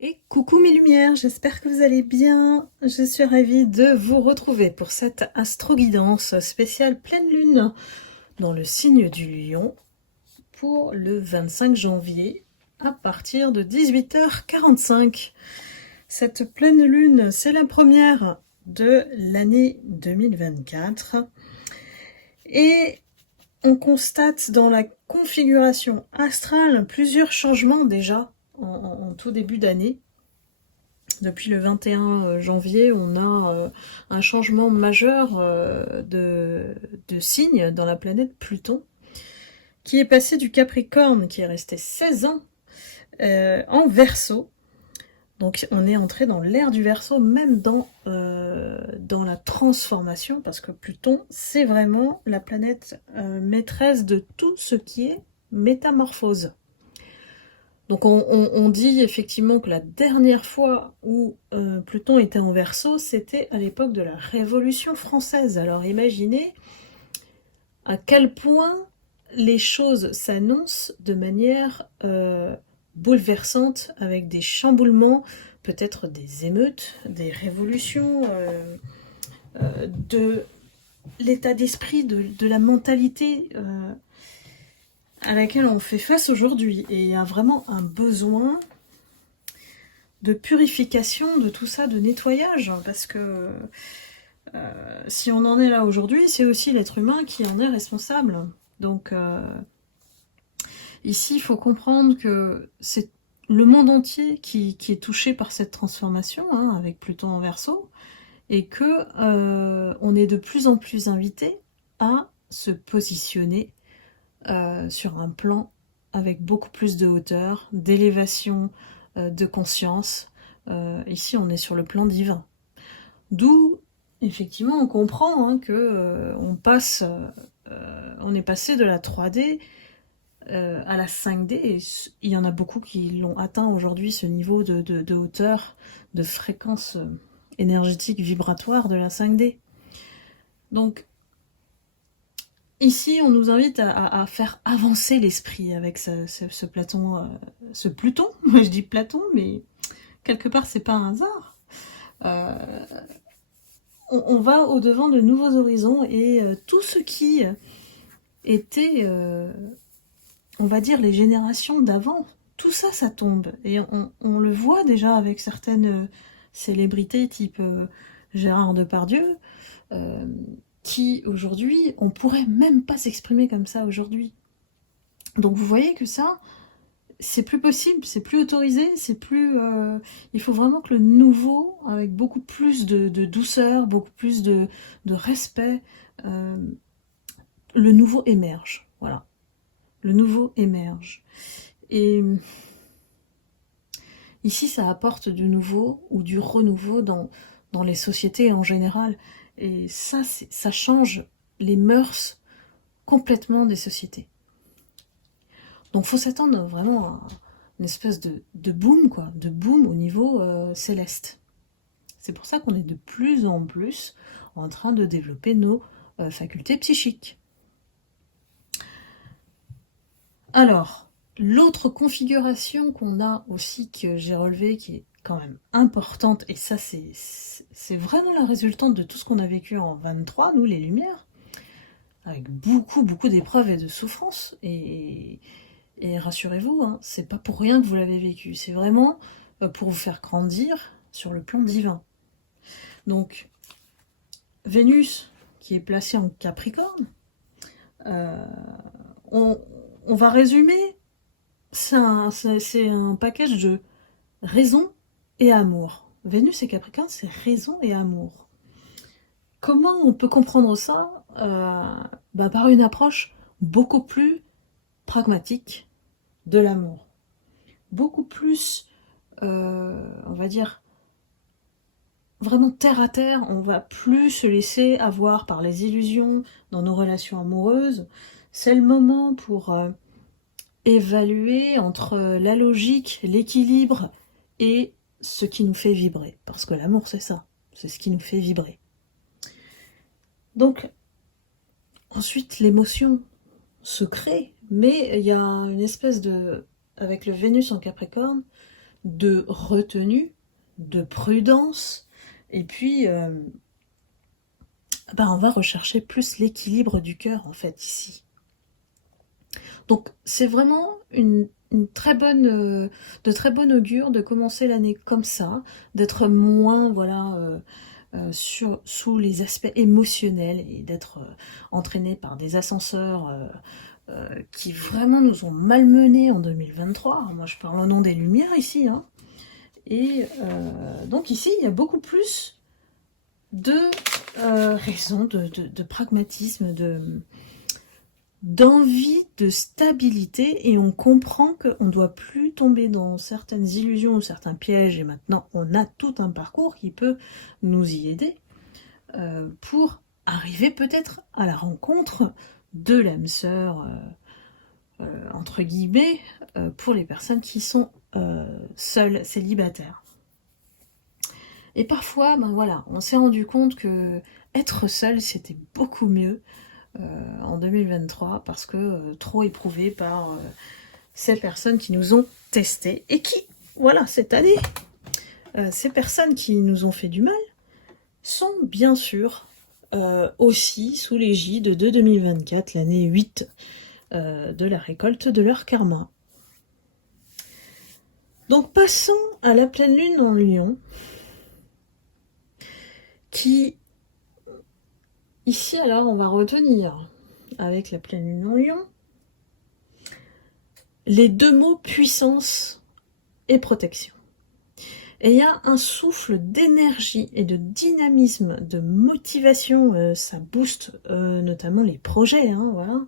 Et coucou mes lumières, j'espère que vous allez bien. Je suis ravie de vous retrouver pour cette astro-guidance spéciale pleine lune dans le signe du Lion pour le 25 janvier à partir de 18h45. Cette pleine lune, c'est la première de l'année 2024 et on constate dans la configuration astrale plusieurs changements déjà en tout début d'année. Depuis le 21 janvier, on a un changement majeur de signe dans la planète Pluton, qui est passé du Capricorne, qui est resté 16 ans, en Verseau. Donc on est entré dans l'ère du Verseau, même dans la transformation, parce que Pluton, c'est vraiment la planète maîtresse de tout ce qui est métamorphose. Donc on dit effectivement que la dernière fois où Pluton était en Verseau, c'était à l'époque de la Révolution française. Alors imaginez à quel point les choses s'annoncent de manière bouleversante, avec des chamboulements, peut-être des émeutes, des révolutions, de l'état d'esprit, de la mentalité à laquelle on fait face aujourd'hui. Et il y a vraiment un besoin de purification de tout ça, de nettoyage, parce que si on en est là aujourd'hui, c'est aussi l'être humain qui en est responsable. Donc ici, il faut comprendre que c'est le monde entier qui est touché par cette transformation, hein, avec Pluton en Verseau, et que on est de plus en plus invité à se positionner sur un plan avec beaucoup plus de hauteur, d'élévation, de conscience. Ici, on est sur le plan divin. D'où, effectivement, on comprend hein, que on est passé de la 3D à la 5D, et il y en a beaucoup qui l'ont atteint aujourd'hui, ce niveau de hauteur, de fréquence énergétique vibratoire de la 5D. Donc, ici, on nous invite à faire avancer l'esprit avec ce Platon, ce Pluton. Moi, je dis Platon, mais quelque part, c'est pas un hasard. Euh, on va au-devant de nouveaux horizons, et tout ce qui était, on va dire, les générations d'avant, tout ça, ça tombe. Et on le voit déjà avec certaines célébrités type Gérard Depardieu, euh, qui aujourd'hui, on pourrait même pas s'exprimer comme ça aujourd'hui. Donc vous voyez que ça, c'est plus possible, c'est plus autorisé, c'est plus. Il faut vraiment que le nouveau, avec beaucoup plus de douceur, beaucoup plus de respect, euh, le nouveau émerge. Voilà, le nouveau émerge. Et ici, ça apporte du nouveau ou du renouveau dans les sociétés en général. Et ça change les mœurs complètement des sociétés. Donc faut s'attendre vraiment à une espèce de boom, quoi, de boom au niveau céleste. C'est pour ça qu'on est de plus en plus en train de développer nos facultés psychiques. Alors, l'autre configuration qu'on a aussi, que j'ai relevée, qui est quand même importante, et ça c'est vraiment la résultante de tout ce qu'on a vécu en 23, nous les Lumières, avec beaucoup d'épreuves et de souffrances, et rassurez-vous, hein, c'est pas pour rien que vous l'avez vécu, c'est vraiment pour vous faire grandir sur le plan divin. Donc, Vénus, qui est placée en Capricorne, euh, on, on va résumer, c'est un package de raison et amour. Vénus et Capricorne, c'est raison et amour. Comment on peut comprendre ça par une approche beaucoup plus pragmatique de l'amour. Beaucoup plus, on va dire, vraiment terre à terre. On va plus se laisser avoir par les illusions dans nos relations amoureuses. C'est le moment pour évaluer entre la logique, l'équilibre et ce qui nous fait vibrer. Parce que l'amour, c'est ça. C'est ce qui nous fait vibrer. Donc, ensuite, l'émotion se crée, mais il y a une espèce de... Avec le Vénus en Capricorne, de retenue, de prudence, et puis on va rechercher plus l'équilibre du cœur en fait ici. Donc c'est vraiment une très bonne, de très bon augure de commencer l'année comme ça, d'être moins sous les aspects émotionnels et d'être entraîné par des ascenseurs qui vraiment nous ont malmenés en 2023. Moi je parle au nom des Lumières ici, hein. Et donc ici il y a beaucoup plus de raisons, de pragmatisme, d'envie de stabilité, et on comprend qu'on ne doit plus tomber dans certaines illusions ou certains pièges, et maintenant on a tout un parcours qui peut nous y aider pour arriver peut-être à la rencontre de l'âme sœur, entre guillemets, pour les personnes qui sont seules, célibataires. Et parfois, on s'est rendu compte que être seul, c'était beaucoup mieux en 2023, parce que trop éprouvé par ces personnes qui nous ont testés et qui, cette année, ces personnes qui nous ont fait du mal sont bien sûr aussi sous l'égide de 2024, l'année 8 de la récolte de leur karma. Donc passons à la pleine lune en Lion, qui, ici alors on va retenir avec la pleine lune en Lion les deux mots puissance et protection. Et il y a un souffle d'énergie et de dynamisme, de motivation, ça booste notamment les projets, hein,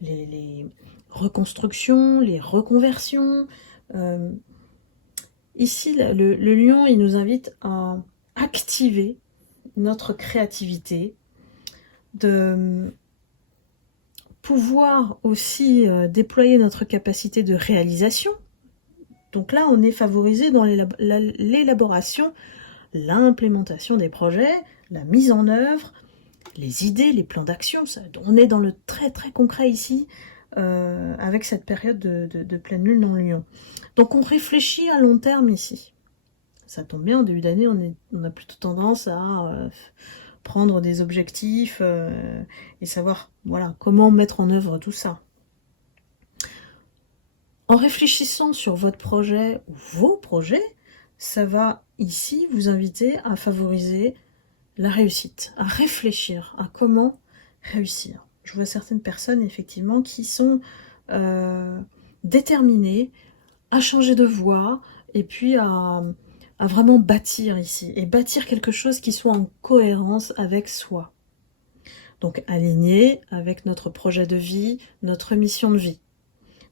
les reconstructions, les reconversions. Ici, le lion, il nous invite à activer notre créativité, de pouvoir aussi déployer notre capacité de réalisation. Donc là, on est favorisé dans l'élaboration, l'implémentation des projets, la mise en œuvre, les idées, les plans d'action. On est dans le très très concret ici, avec cette période de pleine lune en Lion. Donc on réfléchit à long terme ici. Ça tombe bien, en début d'année, on a plutôt tendance à prendre des objectifs et savoir comment mettre en œuvre tout ça. En réfléchissant sur votre projet ou vos projets, ça va ici vous inviter à favoriser la réussite, à réfléchir à comment réussir. Je vois certaines personnes effectivement qui sont déterminées à changer de voie et puis à vraiment bâtir ici, et bâtir quelque chose qui soit en cohérence avec soi. Donc aligné avec notre projet de vie, notre mission de vie.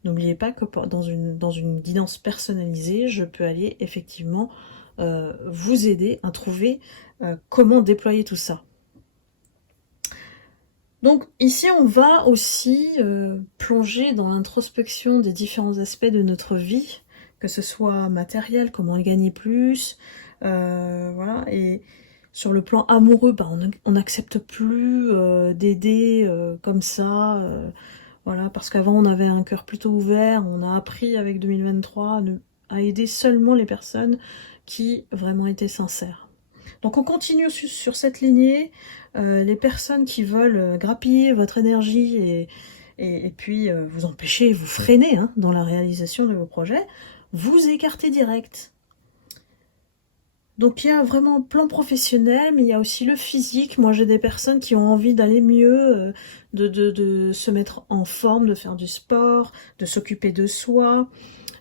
N'oubliez pas que dans une guidance personnalisée, je peux aller effectivement vous aider à trouver comment déployer tout ça. Donc ici, on va aussi plonger dans l'introspection des différents aspects de notre vie, que ce soit matériel, comment gagner plus, et sur le plan amoureux, on n'accepte plus d'aider comme ça, parce qu'avant on avait un cœur plutôt ouvert, on a appris avec 2023 à aider seulement les personnes qui vraiment étaient sincères. Donc on continue sur cette lignée, les personnes qui veulent grappiller votre énergie et puis vous empêcher, vous freiner dans la réalisation de vos projets, vous écartez direct. Donc il y a vraiment le plan professionnel, mais il y a aussi le physique. Moi j'ai des personnes qui ont envie d'aller mieux, de se mettre en forme, de faire du sport, de s'occuper de soi,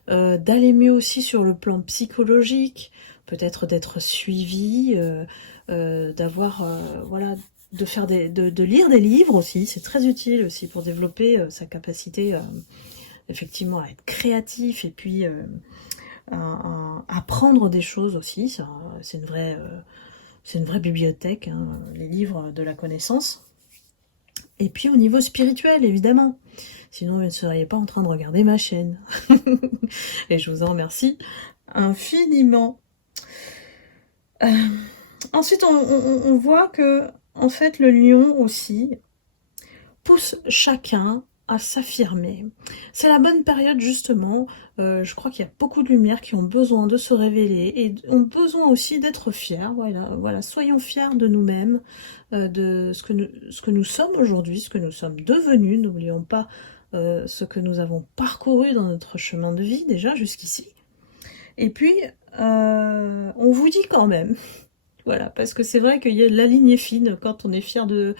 d'aller mieux aussi sur le plan psychologique, peut-être d'être suivi, d'avoir, de lire des livres aussi, c'est très utile aussi pour développer sa capacité effectivement à être créatif et puis à apprendre des choses aussi. C'est une vraie bibliothèque, les livres de la connaissance. Et puis au niveau spirituel, évidemment. Sinon, vous ne seriez pas en train de regarder ma chaîne. Et je vous en remercie infiniment. Ensuite, on voit que, en fait, le lion aussi pousse chacun à s'affirmer. C'est la bonne période justement, je crois qu'il y a beaucoup de lumières qui ont besoin de se révéler et ont besoin aussi d'être fiers, voilà, soyons fiers de nous-mêmes, de ce que nous sommes aujourd'hui, ce que nous sommes devenus, n'oublions pas ce que nous avons parcouru dans notre chemin de vie déjà jusqu'ici. Et puis, on vous dit quand même, voilà, parce que c'est vrai que la ligne est fine, quand on est fier de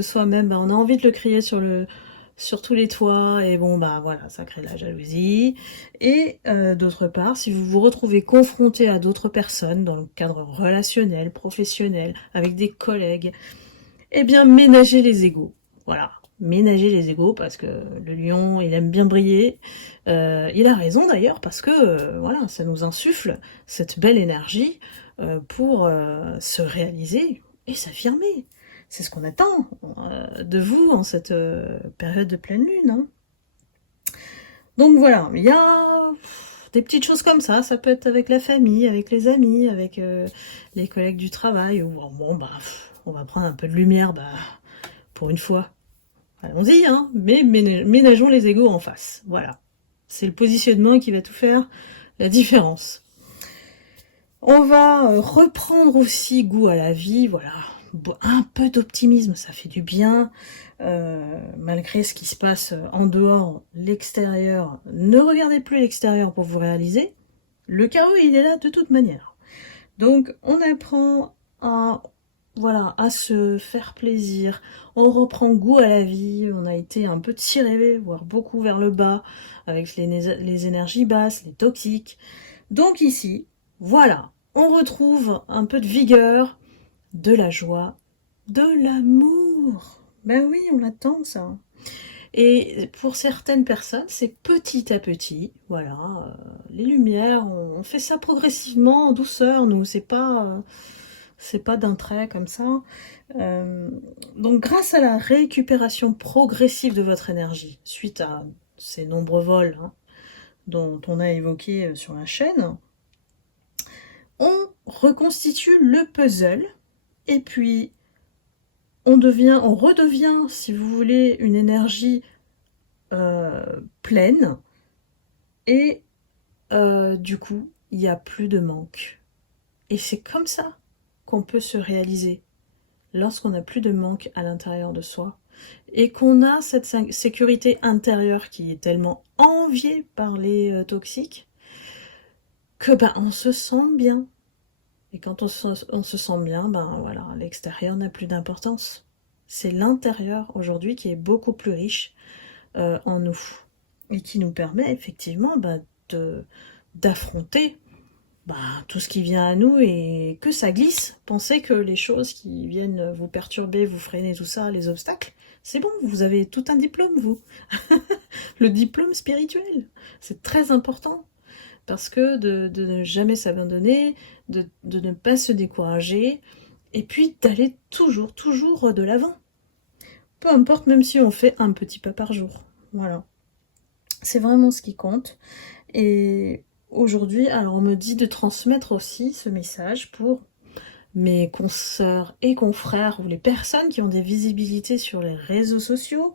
soi-même, on a envie de le crier sur tous les toits, et bon, voilà, ça crée de la jalousie. Et d'autre part, si vous vous retrouvez confronté à d'autres personnes, dans le cadre relationnel, professionnel, avec des collègues, eh bien, ménagez les égos, voilà. Ménager les égos parce que le lion il aime bien briller, il a raison d'ailleurs parce que voilà, ça nous insuffle cette belle énergie pour se réaliser et s'affirmer. C'est ce qu'on attend de vous en cette période de pleine lune, hein. Donc voilà, il y a des petites choses comme ça peut être avec la famille, avec les amis, avec les collègues du travail, ou bon on va prendre un peu de lumière, pour une fois. Allons-y, hein, mais ménageons les égos en face. Voilà. C'est le positionnement qui va tout faire la différence. On va reprendre aussi goût à la vie, voilà. Un peu d'optimisme, ça fait du bien. Malgré ce qui se passe en dehors, l'extérieur, ne regardez plus l'extérieur pour vous réaliser. Le chaos, il est là de toute manière. Donc, on apprend à... Voilà, à se faire plaisir, on reprend goût à la vie, on a été un peu tiré, voire beaucoup vers le bas, avec les énergies basses, les toxiques. Donc ici, voilà, on retrouve un peu de vigueur, de la joie, de l'amour. Ben oui, on attend ça. Et pour certaines personnes, c'est petit à petit, voilà, les lumières, on fait ça progressivement, en douceur, nous, c'est pas d'un trait comme ça. Donc grâce à la récupération progressive de votre énergie, suite à ces nombreux vols dont on a évoqué sur la chaîne, on reconstitue le puzzle, et puis on redevient, si vous voulez, une énergie pleine, et du coup, il n'y a plus de manque. Et c'est comme ça qu'on peut se réaliser, lorsqu'on n'a plus de manque à l'intérieur de soi, et qu'on a cette sécurité intérieure qui est tellement enviée par les toxiques, que on se sent bien. Et quand on se sent bien, voilà, l'extérieur n'a plus d'importance. C'est l'intérieur aujourd'hui qui est beaucoup plus riche en nous, et qui nous permet effectivement d'affronter tout ce qui vient à nous, et que ça glisse. Pensez que les choses qui viennent vous perturber, vous freiner, tout ça, les obstacles, c'est bon, vous avez tout un diplôme, vous. Le diplôme spirituel, c'est très important. Parce que de ne jamais s'abandonner, de ne pas se décourager, et puis d'aller toujours de l'avant. Peu importe, même si on fait un petit pas par jour. Voilà. C'est vraiment ce qui compte. Et aujourd'hui, alors on me dit de transmettre aussi ce message pour mes consoeurs et confrères, ou les personnes qui ont des visibilités sur les réseaux sociaux,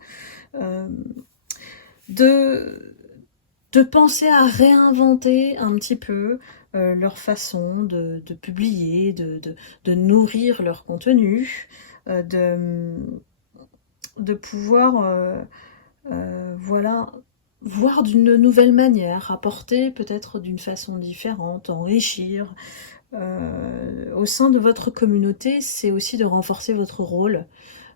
de penser à réinventer un petit peu leur façon de publier, de nourrir leur contenu, de pouvoir voilà, voir d'une nouvelle manière, apporter peut-être d'une façon différente, enrichir. Au sein de votre communauté, c'est aussi de renforcer votre rôle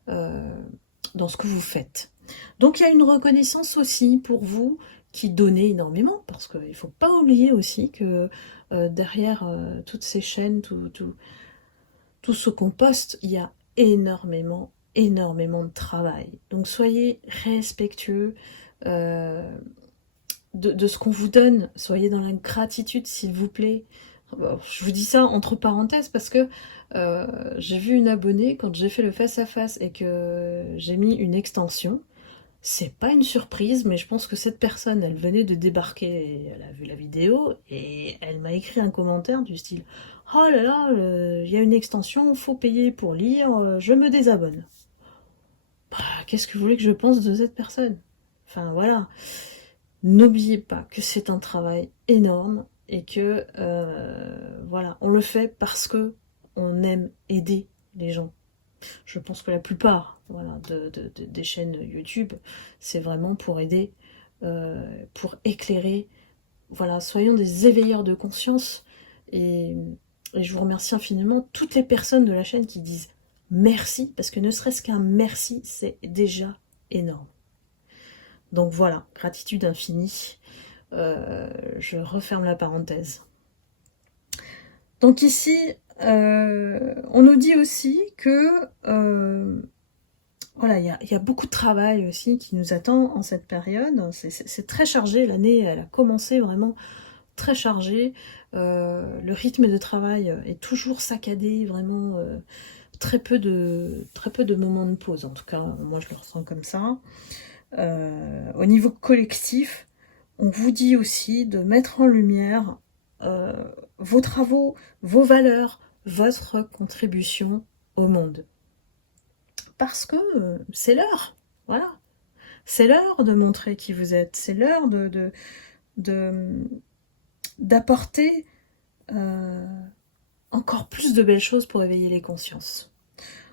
dans ce que vous faites. Donc il y a une reconnaissance aussi pour vous qui donnez énormément, parce qu'il ne faut pas oublier aussi que derrière toutes ces chaînes, tout ce qu'on poste, il y a énormément de travail. Donc soyez respectueux de ce qu'on vous donne, soyez dans la gratitude s'il vous plaît. Je vous dis ça entre parenthèses parce que j'ai vu une abonnée quand j'ai fait le face-à-face et que j'ai mis une extension. C'est pas une surprise, mais je pense que cette personne, elle venait de débarquer, elle a vu la vidéo et elle m'a écrit un commentaire du style « Oh là là, il y a une extension, faut payer pour lire, je me désabonne. » Qu'est-ce que vous voulez que je pense de cette personne? Enfin voilà, n'oubliez pas que c'est un travail énorme et que voilà, on le fait parce que on aime aider les gens. Je pense que la plupart voilà, des chaînes YouTube, c'est vraiment pour aider, pour éclairer. Voilà, soyons des éveilleurs de conscience. Et je vous remercie infiniment toutes les personnes de la chaîne qui disent merci, parce que ne serait-ce qu'un merci, c'est déjà énorme. Donc voilà, gratitude infinie. Je referme la parenthèse. Donc ici, on nous dit aussi que voilà, il y a beaucoup de travail aussi qui nous attend en cette période. C'est très chargé, l'année elle a commencé vraiment très chargée. Le rythme de travail est toujours saccadé, vraiment très peu de moments de pause. En tout cas, moi je le ressens comme ça. Au niveau collectif, on vous dit aussi de mettre en lumière vos travaux, vos valeurs, votre contribution au monde. Parce que c'est l'heure, voilà. C'est l'heure de montrer qui vous êtes, c'est l'heure d'apporter encore plus de belles choses pour éveiller les consciences.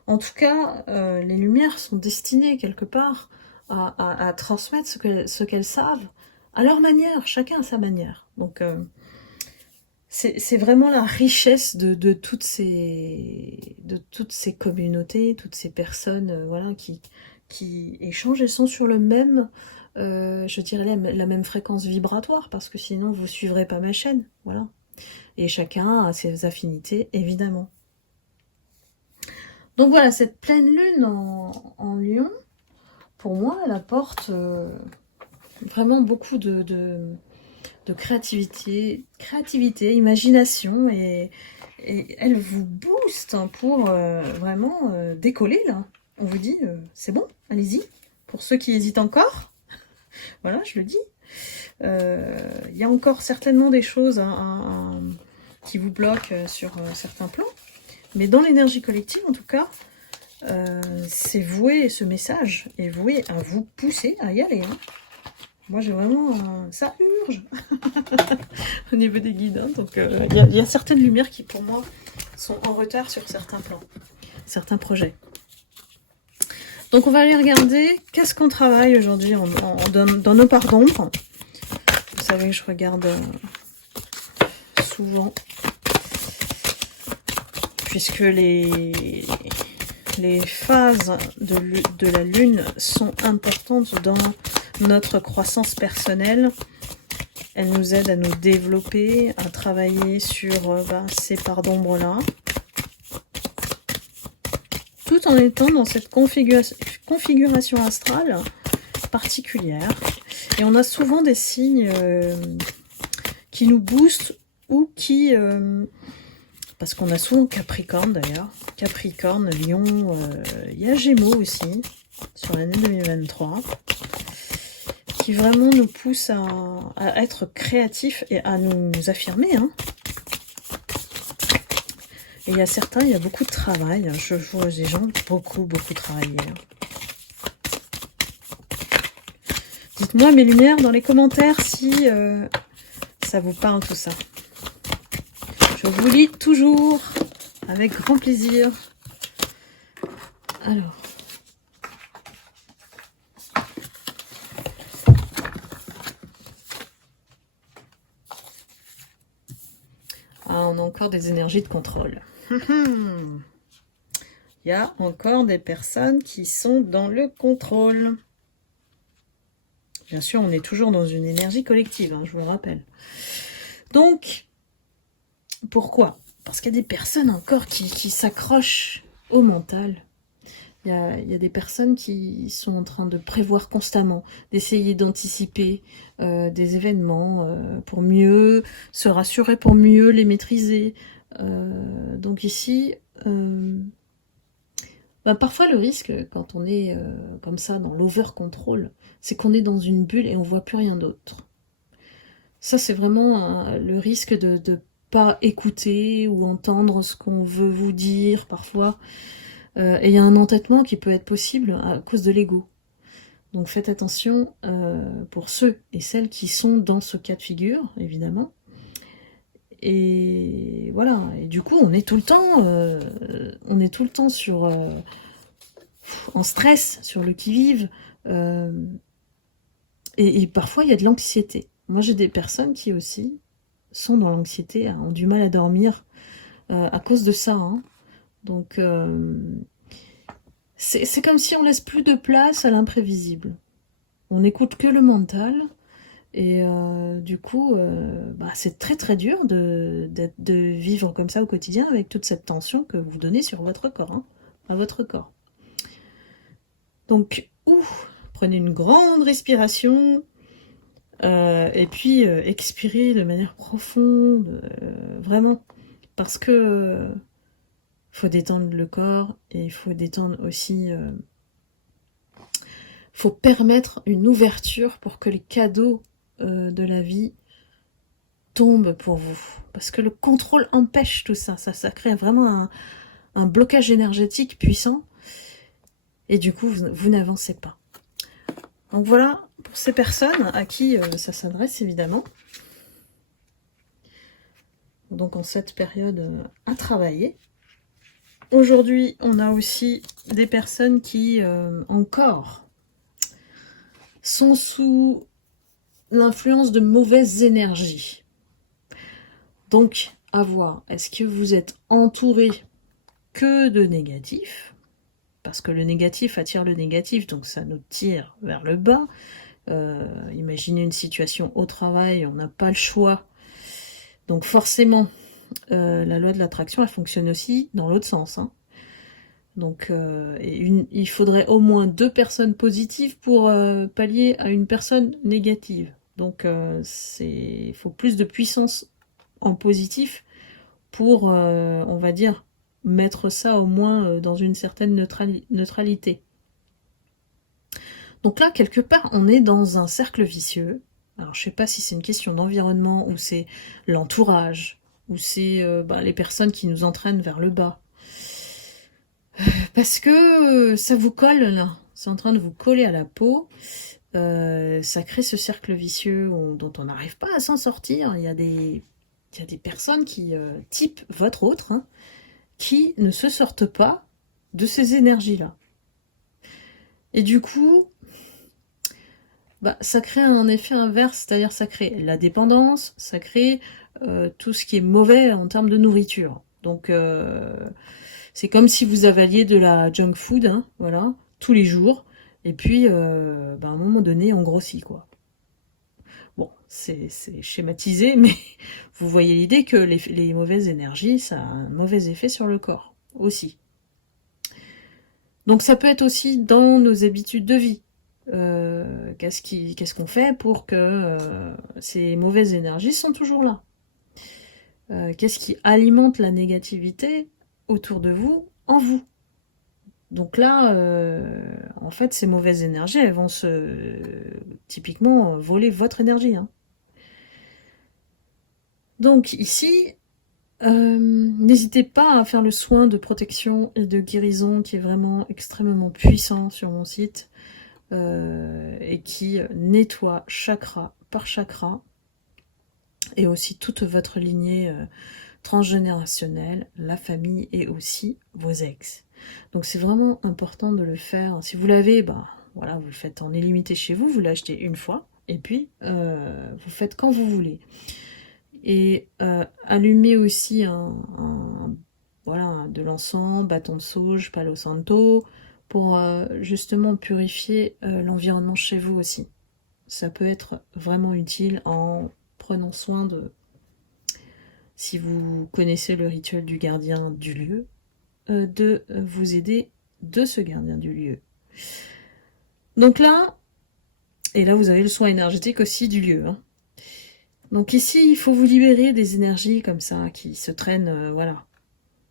En tout cas, les lumières sont destinées quelque part à transmettre ce qu'elles savent à leur manière, chacun à sa manière. Donc c'est vraiment la richesse de toutes ces communautés, toutes ces personnes voilà, qui échangent et sont sur le même, je dirais la même fréquence vibratoire, parce que sinon vous ne suivrez pas ma chaîne. Voilà. Et chacun a ses affinités, évidemment. Donc voilà, cette pleine lune en Lion, pour moi, elle apporte vraiment beaucoup de créativité, imagination, et elle vous booste pour vraiment décoller, là. On vous dit, c'est bon, allez-y. Pour ceux qui hésitent encore, voilà, je le dis. Il y a encore certainement des choses qui vous bloquent sur certains plans. Mais dans l'énergie collective, en tout cas, c'est voué, ce message est voué à vous pousser à y aller. Hein. Moi, j'ai vraiment... ça urge au niveau des guides. Hein, donc, y a certaines lumières qui, pour moi, sont en retard sur certains plans, certains projets. Donc, on va aller regarder qu'est-ce qu'on travaille aujourd'hui dans nos parts d'ombre. Vous savez, je regarde souvent, puisque les phases de la lune sont importantes dans notre croissance personnelle. Elles nous aident à nous développer, à travailler sur ces parts d'ombre là, tout en étant dans cette configuration astrale particulière. Et on a souvent des signes qui nous boostent ou qui... parce qu'on a souvent Capricorne d'ailleurs. Capricorne, Lion, il y a Gémeaux aussi, sur l'année 2023, qui vraiment nous pousse à être créatifs et à nous affirmer. Hein. Et il y a certains, il y a beaucoup de travail. Je vois des gens beaucoup travailler. Dites-moi, mes lumières, dans les commentaires, si ça vous parle tout ça. Je vous lis toujours avec grand plaisir. Alors. Ah, on a encore des énergies de contrôle. Il y a encore des personnes qui sont dans le contrôle. Bien sûr, on est toujours dans une énergie collective, hein, je vous le rappelle. Donc, pourquoi? Parce qu'il y a des personnes encore qui s'accrochent au mental. Il y a des personnes qui sont en train de prévoir constamment, d'essayer d'anticiper des événements pour mieux se rassurer, pour mieux les maîtriser. Donc ici, parfois le risque, quand on est comme ça dans l'over-control, c'est qu'on est dans une bulle et on voit plus rien d'autre. Ça, c'est vraiment le risque de pas écouter ou entendre ce qu'on veut vous dire parfois. Et il y a un entêtement qui peut être possible à cause de l'ego. Donc faites attention pour ceux et celles qui sont dans ce cas de figure, évidemment. Et voilà, et du coup on est tout le temps sur en stress, sur le qui-vive, et parfois il y a de l'anxiété. Moi j'ai des personnes qui aussi sont dans l'anxiété, ont du mal à dormir à cause de ça, hein. Donc c'est comme si on laisse plus de place à l'imprévisible. On n'écoute que le mental. Et du coup, c'est très très dur de vivre comme ça au quotidien avec toute cette tension que vous donnez sur votre corps, hein, à votre corps. Donc, prenez une grande respiration et puis expirez de manière profonde, vraiment, parce que faut détendre le corps et il faut détendre aussi. Faut permettre une ouverture pour que les cadeaux de la vie tombe pour vous. Parce que le contrôle empêche tout ça. Ça crée vraiment un blocage énergétique puissant. Et du coup, vous n'avancez pas. Donc voilà, pour ces personnes à qui ça s'adresse évidemment. Donc en cette période à travailler. Aujourd'hui, on a aussi des personnes qui encore sont sous l'influence de mauvaises énergies. Donc, à voir, est-ce que vous êtes entouré que de négatifs? Parce que le négatif attire le négatif, donc ça nous tire vers le bas. Imaginez une situation au travail, on n'a pas le choix. Donc forcément, la loi de l'attraction, elle fonctionne aussi dans l'autre sens, hein. Donc il faudrait au moins 2 personnes positives pour pallier à une personne négative. Donc il faut plus de puissance en positif pour, on va dire, mettre ça au moins dans une certaine neutralité. Donc là, quelque part, on est dans un cercle vicieux. Alors je sais pas si c'est une question d'environnement, ou c'est l'entourage, ou c'est les personnes qui nous entraînent vers le bas. Parce que ça vous colle là, c'est en train de vous coller à la peau, ça crée ce cercle vicieux dont on n'arrive pas à s'en sortir. Il y a des personnes qui, type votre autre, hein, qui ne se sortent pas de ces énergies-là. Et du coup, ça crée un effet inverse, c'est-à-dire ça crée la dépendance, ça crée tout ce qui est mauvais en termes de nourriture. Donc c'est comme si vous avaliez de la junk food, hein, voilà, tous les jours, et puis à un moment donné, on grossit, quoi. Bon, c'est schématisé, mais vous voyez l'idée que les mauvaises énergies, ça a un mauvais effet sur le corps, aussi. Donc ça peut être aussi dans nos habitudes de vie. Qu'est-ce qu'on fait pour que ces mauvaises énergies sont toujours là? Qu'est-ce qui alimente la négativité autour de vous, en vous? Donc là, en fait, ces mauvaises énergies, elles vont typiquement voler votre énergie, hein. Donc ici, n'hésitez pas à faire le soin de protection et de guérison qui est vraiment extrêmement puissant sur mon site et qui nettoie chakra par chakra et aussi toute votre lignée transgénérationnelle, la famille et aussi vos ex. Donc c'est vraiment important de le faire. Si vous l'avez, voilà, vous le faites en illimité chez vous, vous l'achetez une fois et puis vous faites quand vous voulez. Et allumez aussi voilà, de l'encens, bâton de sauge, palo santo, pour justement purifier l'environnement chez vous aussi. Ça peut être vraiment utile en prenant soin de, si vous connaissez le rituel du gardien du lieu, de vous aider de ce gardien du lieu. Donc là, et là vous avez le soin énergétique aussi du lieu, hein. Donc ici, il faut vous libérer des énergies comme ça, qui se traînent, voilà,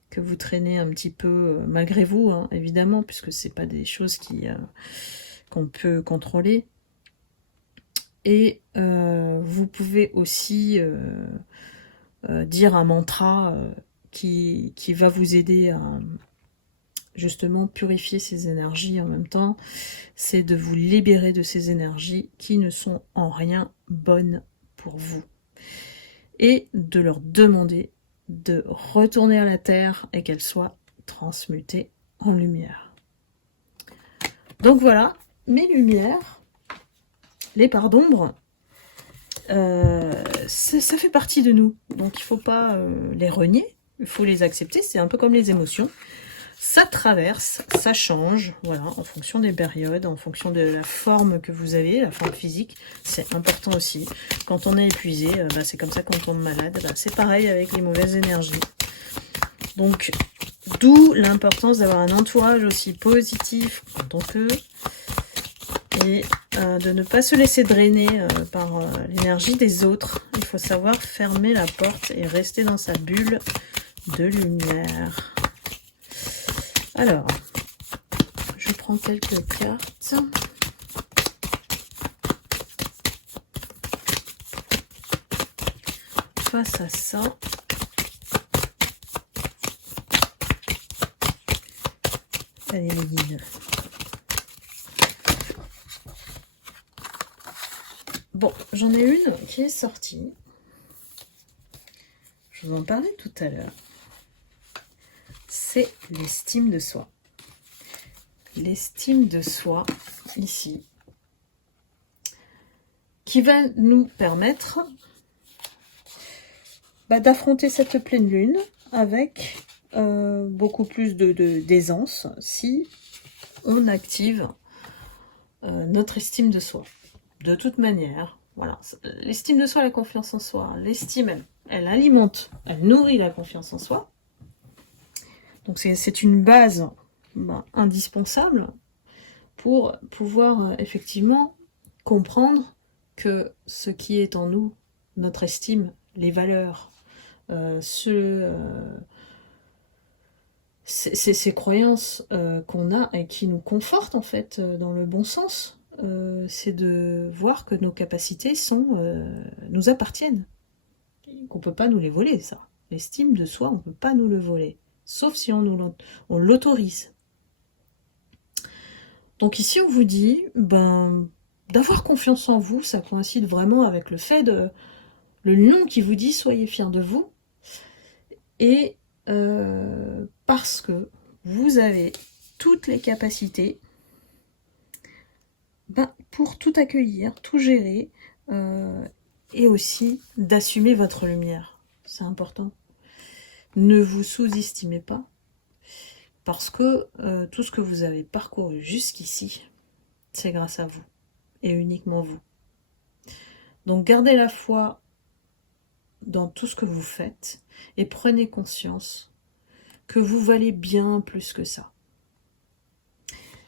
que vous traînez un petit peu, malgré vous, hein, évidemment, puisque c'est pas des choses qu'on peut contrôler. Et vous pouvez aussi dire un mantra qui va vous aider justement purifier ces énergies en même temps, c'est de vous libérer de ces énergies qui ne sont en rien bonnes pour vous. Et de leur demander de retourner à la Terre et qu'elles soient transmutées en lumière. Donc voilà, mes lumières, les parts d'ombre, ça fait partie de nous. Donc il ne faut pas les renier, il faut les accepter, c'est un peu comme les émotions. Ça traverse, ça change, voilà, en fonction des périodes, en fonction de la forme que vous avez, la forme physique, c'est important aussi. Quand on est épuisé, c'est comme ça quand on tombe malade, c'est pareil avec les mauvaises énergies. Donc, d'où l'importance d'avoir un entourage aussi positif quand on peut, et de ne pas se laisser drainer par l'énergie des autres. Il faut savoir fermer la porte et rester dans sa bulle de lumière. Alors, je prends quelques cartes. Face à ça, allez les guides. Bon, j'en ai une qui est sortie. Je vous en parlais tout à l'heure. C'est l'estime de soi. L'estime de soi, ici, qui va nous permettre d'affronter cette pleine lune avec beaucoup plus d'aisance si on active notre estime de soi. De toute manière, voilà, l'estime de soi, la confiance en soi, l'estime, elle alimente, elle nourrit la confiance en soi. Donc c'est une base indispensable pour pouvoir effectivement comprendre que ce qui est en nous, notre estime, les valeurs, ces croyances qu'on a et qui nous confortent en fait dans le bon sens, c'est de voir que nos capacités nous appartiennent, qu'on ne peut pas nous les voler, ça. L'estime de soi, on ne peut pas nous le voler, sauf si on l'autorise. Donc ici, on vous dit, d'avoir confiance en vous, ça coïncide vraiment avec le fait le lion qui vous dit, soyez fiers de vous, et parce que vous avez toutes les capacités pour tout accueillir, tout gérer, et aussi d'assumer votre lumière. C'est important. Ne vous sous-estimez pas, parce que tout ce que vous avez parcouru jusqu'ici, c'est grâce à vous, et uniquement vous. Donc gardez la foi dans tout ce que vous faites, et prenez conscience que vous valez bien plus que ça.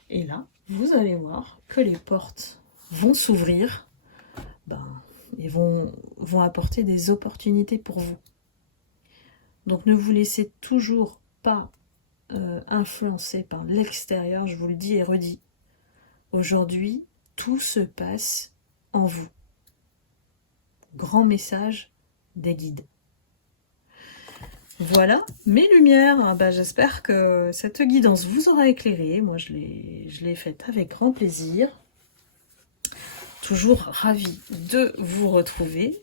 Et là, vous allez voir que les portes vont s'ouvrir, et vont apporter des opportunités pour vous. Donc ne vous laissez toujours pas influencer par l'extérieur, je vous le dis et redis. Aujourd'hui, tout se passe en vous. Grand message des guides. Voilà mes lumières. J'espère que cette guidance vous aura éclairé. Moi, je l'ai faite avec grand plaisir. Toujours ravie de vous retrouver.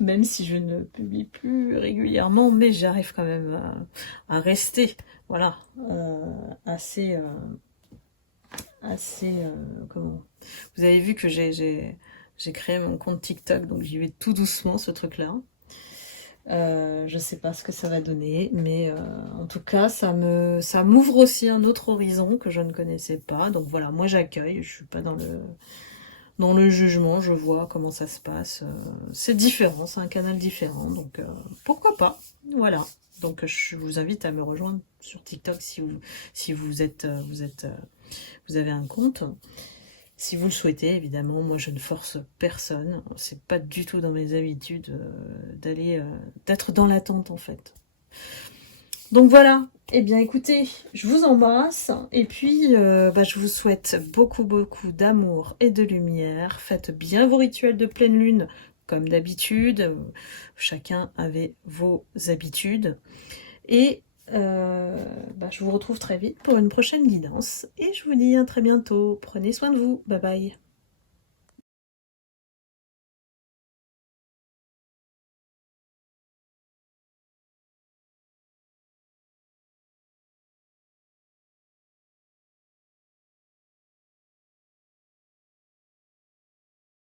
Même si je ne publie plus régulièrement, mais j'arrive quand même à rester, voilà, assez comment. Vous avez vu que j'ai créé mon compte TikTok, donc j'y vais tout doucement, ce truc-là. Je sais pas ce que ça va donner, mais en tout cas, ça m'ouvre aussi un autre horizon que je ne connaissais pas. Donc voilà, moi j'accueille, je suis pas dans le jugement, je vois comment ça se passe. C'est différent, c'est un canal différent, donc pourquoi pas. Voilà. Donc je vous invite à me rejoindre sur TikTok si vous avez un compte. Si vous le souhaitez, évidemment, moi je ne force personne. C'est pas du tout dans mes habitudes d'être dans l'attente en fait. Donc voilà. Eh bien écoutez, je vous embrasse et puis je vous souhaite beaucoup d'amour et de lumière. Faites bien vos rituels de pleine lune comme d'habitude. Chacun avait vos habitudes. Et je vous retrouve très vite pour une prochaine guidance. Et je vous dis à très bientôt. Prenez soin de vous. Bye bye.